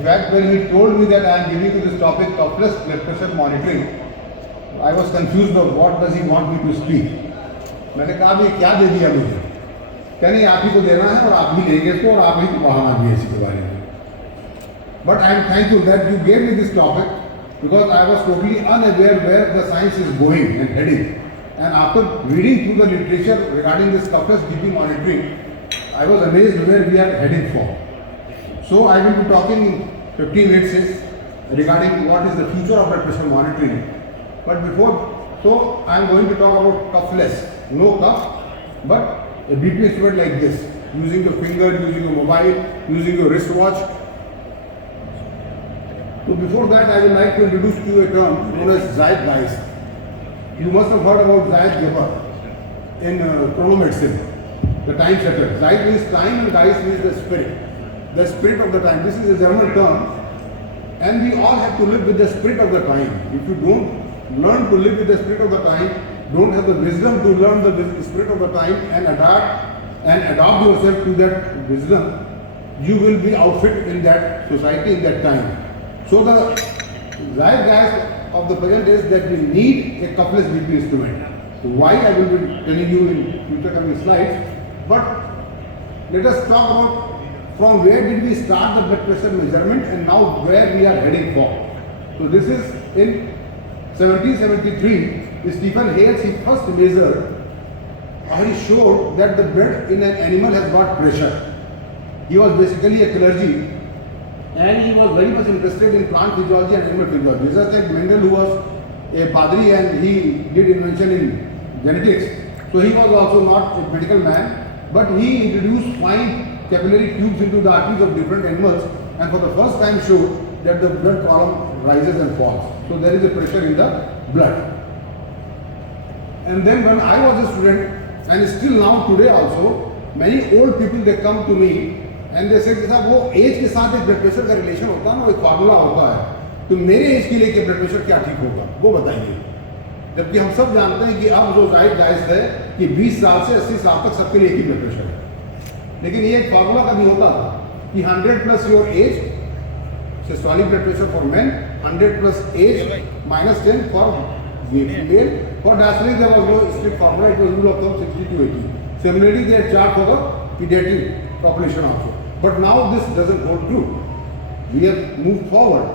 In fact, when he told me that I am giving you this topic, cuffless blood pressure monitoring, I was confused of what does he want me to speak. मैंने कहा ये क्या दे दिया मुझे? क्या नहीं आप ही को देना है और आप ही लेंगे इसको और आप ही को पढ़ाना भी है इसके बारे में. But I am thankful that you gave me this topic because I was totally unaware where the science is going and heading. And after reading through the literature regarding this cuffless BP monitoring, I was amazed where we are heading for. So I will be talking in 15 minutes regarding what is the future of blood pressure monitoring. But before, so I am going to talk about cuffless, no cuff, but a BP instrument like this, using your finger, using your mobile, using your wristwatch. So before that, I would like to introduce to you a term known as zeitgeist. You must have heard about Zeitgeber in chronomedicine, the time setter. Zeit means time and Geist means the spirit of the time. This is a German term, and we all have to live with the spirit of the time. If you don't learn to live with the spirit of the time, don't have the wisdom to learn the spirit of the time and adopt yourself to that wisdom, you will be outfit in that society, in that time. So the zeitgeist of the present is that we need a cuffless BP instrument. Why, I will be telling you in future coming slides. But let us talk about from where did we start the blood pressure measurement and now where we are heading for. So this is in 1773. Stephen Hales, he first measured or he showed that the blood in an animal has got pressure. He was basically a clergy and he was very much interested in plant physiology and animal physiology. Just like Mendel, who was a padri and he did invention in genetics, so he was also not a medical man, but he introduced fine capillary tubes into the arteries of different animals and for the first time showed that the blood column rises and falls. So there is a pressure in the blood. And then when I was a student, and still now today also, many old people, they come to me and they say कि साहब वो as के साथ एक blood pressure का relation होता है ना, एक फार्मूला होता है, तो मेरे एज के लिए ब्लड प्रेशर क्या ठीक होगा वो बताइए. जबकि हम सब जानते हैं कि अब जो जायज़ है कि 20 साल से 80 साल तक सबके लिए एक ही ब्लड प्रेशर है. लेकिन ये एक फार्मूला कभी होता था कि 100 plus your age systolic blood pressure for men, 100 plus age minus 10 for female. For diastolic there was no strict formula, it was rule of thumb 60 to 80. Similarly they had chart for the pediatric population also. But now this doesn't hold true. We have moved forward.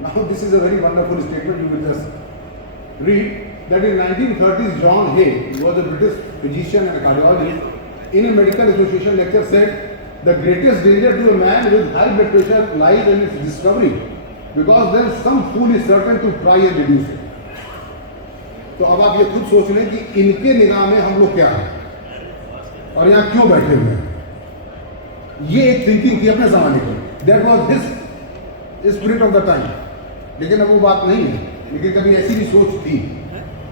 Now this is a very wonderful statement you will just read that in 1930s John Hay, who was a British physician and a cardiologist, in a medical association lecture said the greatest danger to a man with high blood pressure lies in its discovery because then some fool is certain to try and reduce it. तो अब आप ये खुद सोच लें कि इनके निगाह में हम लोग क्या हैं और यहाँ क्यों बैठे हुए हैं. ये एक थिंकिंग थी अपने ज़माने की. That was his spirit of the time. लेकिन अब वो बात नहीं है. लेकिन कभी ऐसी भी सोच थी.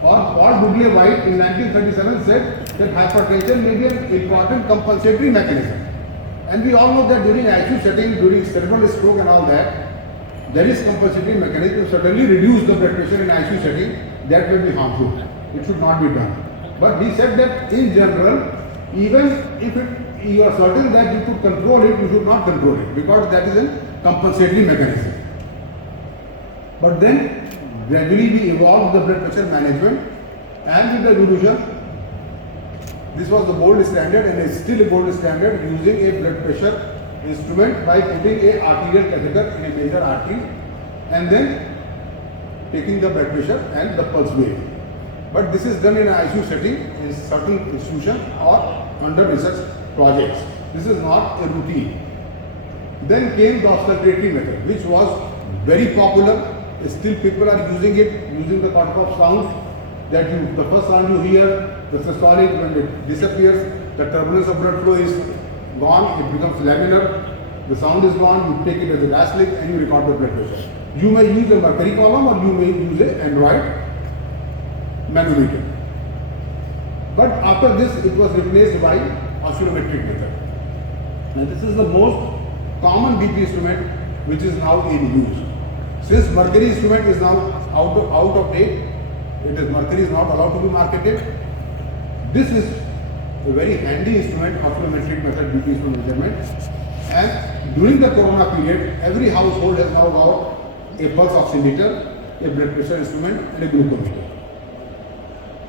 और पॉल बुगले White in 1937 said that hypertension may be an important compensatory mechanism. And we all know that during ICU setting, during cerebral stroke and all that, there is compensatory mechanism to certainly reduce the blood pressure in ICU setting. That will be harmful. It should not be done. But he said that in general, even if you are certain that you could control it, you should not control it because that is a compensatory mechanism. But then gradually we evolved the blood pressure management and with the evolution, this was the gold standard and is still a gold standard using a blood pressure instrument by putting a arterial catheter in a major artery and then taking the blood pressure and the pulse wave. But this is done in an ICU setting in certain institution or under research projects. This is not a routine. Then came the auscultatory method, which was very popular. Still people are using it, using the concept of sound. That the first sound you hear, the systolic, when it disappears, the turbulence of blood flow is gone, it becomes laminar. The sound is gone, you take it as a diastolic and you record the blood pressure. You may use a mercury column or you may use an Android manometer. But after this, it was replaced by oscillometric method. Now this is the most common BP instrument which is now in use. Since mercury instrument is now out of date, mercury is not allowed to be marketed. This is a very handy instrument, oscillometric method BP instrument measurement, and during the corona period, every household has now got a pulse oximeter, a blood pressure instrument and a glucometer.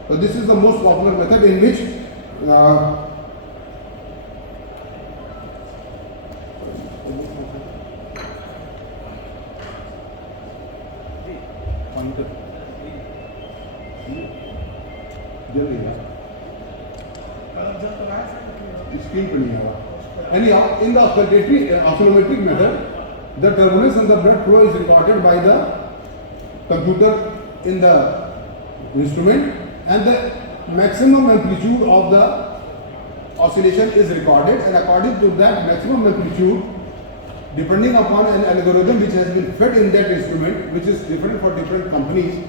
So this is the most popular method in which anyhow, in the oscillometric method, the turbulence in the blood flow is recorded by the computer in the instrument, and the maximum amplitude of the oscillation is recorded, and according to that maximum amplitude, depending upon an algorithm which has been fed in that instrument, which is different for different companies,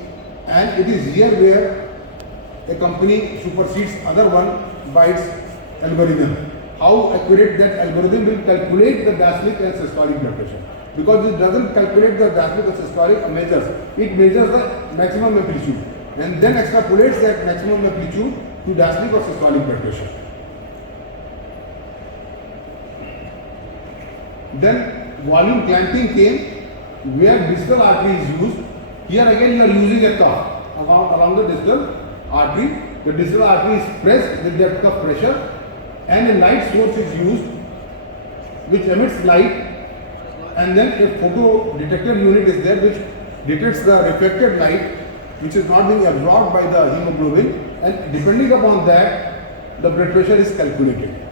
and it is here where a company supersedes other one by its algorithm. How accurate that algorithm will calculate the diastolic and systolic blood pressure. Because it doesn't calculate the diastolic or systolic measures, it measures the maximum amplitude and then extrapolates that maximum amplitude to diastolic or systolic blood pressure. Then volume clamping came, where distal artery is used. Here again you are using a cuff along the distal artery. The distal artery is pressed with that cuff pressure, and a light source is used which emits light, and then a photo detector unit is there which detects the reflected light which is not being absorbed by the hemoglobin, and depending upon that the blood pressure is calculated.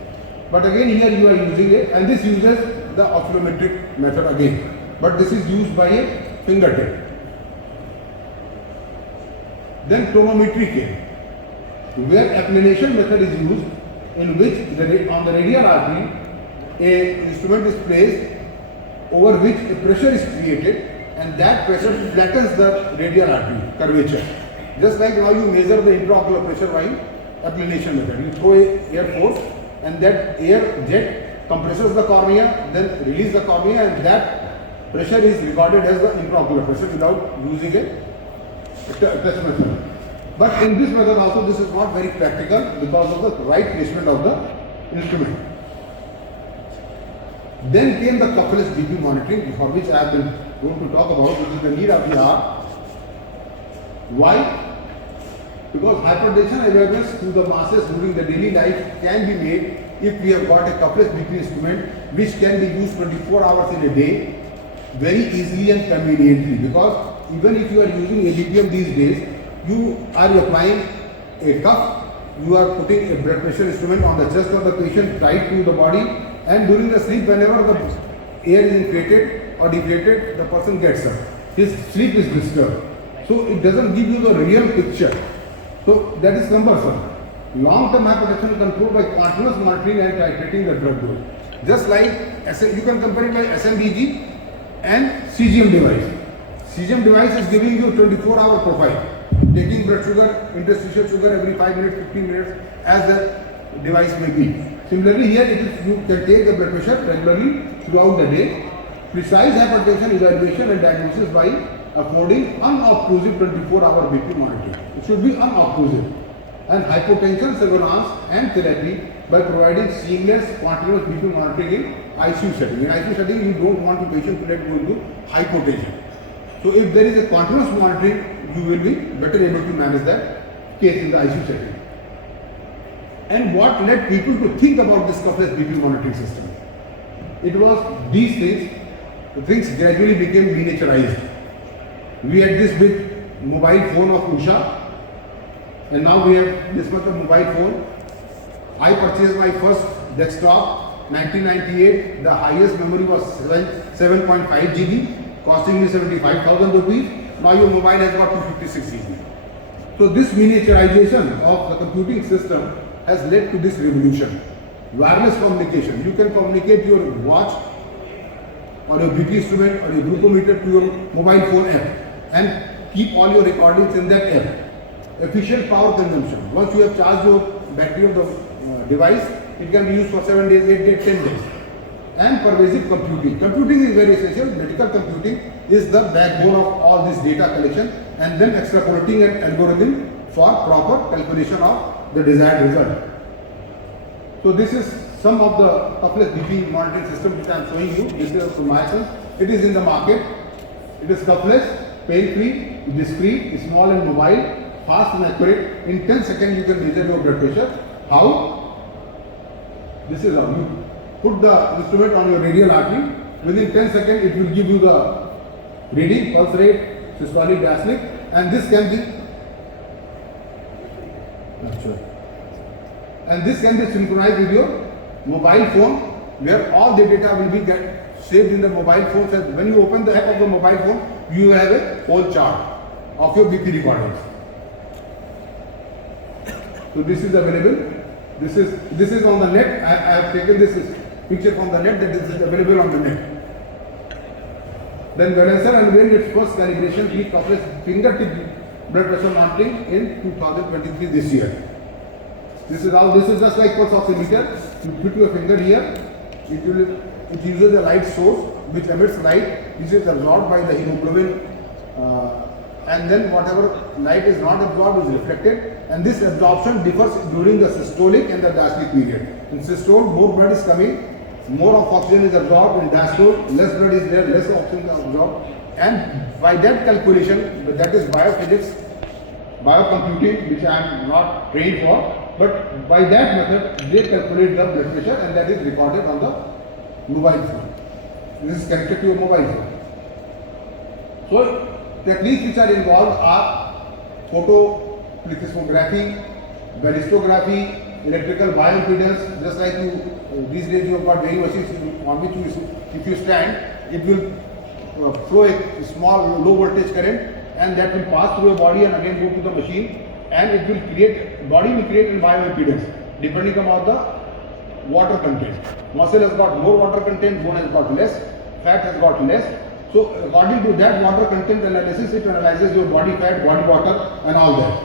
But again here you are using it, and this uses the oscillometric method again, but this is used by a fingertip. Then tonometry came, where applanation method is used, in which on the radial artery a instrument is placed over which a pressure is created, and that pressure flattens the radial artery curvature. Just like now you measure the intraocular pressure by applanation method. You throw a air force and that air jet compresses the cornea, then release the cornea, and that pressure is recorded as the intraocular pressure without using a test method. But in this method also this is not very practical because of the right placement of the instrument. Then came the cuffless BP monitoring, for which I have been going to talk about, which is the need of the hour. Why? Because hypertension awareness to the masses during the daily life can be made if we have got a cuffless BP instrument which can be used 24 hours in a day very easily and conveniently. Because even if you are using a BPM these days, you are applying a cuff, you are putting a blood pressure instrument on the chest of the patient tight to the body, and during the sleep, whenever the air is inflated or deflated, the person gets up. His sleep is disturbed. So it doesn't give you the real picture. So that is cumbersome. Long-term hypertension control by continuous monitoring and titrating the drug dose. Just like you can compare it by SMBG and CGM device. CGM device is giving you 24-hour profile, taking blood sugar, interstitial sugar every 5 minutes, 15 minutes as the device may be. Similarly here it is, you can take the blood pressure regularly throughout the day. Precise hypertension evaluation and diagnosis by affording unobtrusive 24-hour BP monitoring. It should be unobtrusive. And hypotension surveillance and therapy by providing seamless continuous BP monitoring in ICU setting. In ICU setting you don't want the patient to let go into hypotension. So if there is a continuous monitoring, you will be better able to manage that case in the ICU setting. And what led people to think about this cuffless BP monitoring system? It was these things. The things gradually became miniaturized. We had this big mobile phone of Usha, and now we have this much of mobile phone. I purchased my first desktop 1998. The highest memory was 7.5 GB, costing me 75,000 rupees. Now your mobile has got 256 GB. So this miniaturization of the computing system has led to this revolution. Wireless communication. You can communicate your watch or your BP instrument or your glucometer to your mobile phone app and keep all your recordings in that app. Efficient power consumption. Once you have charged your battery of the device, it can be used for 7 days, 8 days, 10 days. And pervasive computing. Computing is very essential. Medical computing is the backbone of all this data collection and then extrapolating an algorithm for proper calculation of the desired result. So this is some of the Cuffless BP monitoring system which I am showing you. This is from my sense. It is in the market. It is cuffless, pain-free, discreet, small and mobile, fast and accurate. In 10 seconds you can measure your blood pressure. How? This is how you put the instrument on your radial artery. Within 10 seconds it will give you the reading, pulse rate, systolic, diastolic, and this can be synchronized with your mobile phone, where all the data will be saved in the mobile phone. So when you open the app of the mobile phone, you have a whole chart of your BP recordings. So this is available. This is on the net. I have taken this picture from the net, that this is available on the net. Then Valencer and when its first calibration with Cuffless fingertip blood pressure monitoring in 2023 this year. This is just like pulse oximeter. You put your finger here. It uses a light source which emits light. This is absorbed by the hemoglobin, and then whatever light is not absorbed is reflected. And this absorption differs during the systolic and the diastolic period. In systole, more blood is coming, more of oxygen is absorbed. In diastole, less blood is there, less oxygen is absorbed. And by that calculation, that is biophysics, biocomputing, which I am not trained for, but by that method they calculate the blood pressure, and that is recorded on the mobile phone. This is connected to your mobile phone. So techniques which are involved are photoplethysmography, balistography, electrical bioimpedance. Just like these days you have got many machines on which if you stand, it will flow a small low voltage current, and that will pass through your body and again go to the machine, and it will create, body will create a bioimpedance depending upon the water content. Muscle has got more water content, bone has got less, fat has got less. So according to that water content analysis, it analyzes your body fat, body water and all that.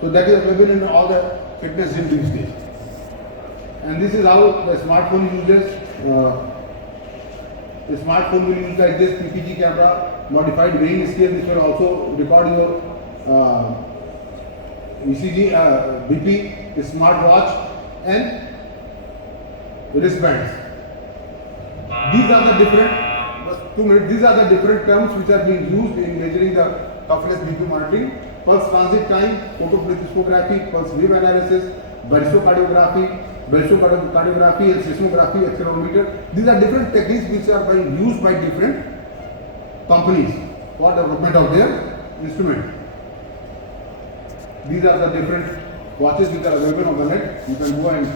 So that is available in all the fitness gym these days. And this is how the smartphone uses. The smartphone will use like this PPG camera, modified weighing scale, which will also record your ECG, BP, smartwatch and wristbands. These are the different, these are the different terms which are being used in measuring the Cuffless BP monitoring. Pulse transit time, photoplethysmography, pulse wave analysis, ballistocardiography, and seismography, accelerometer. These are different techniques which are being used by different companies for development of their instrument. These are the different watches which are available on the net. You can go and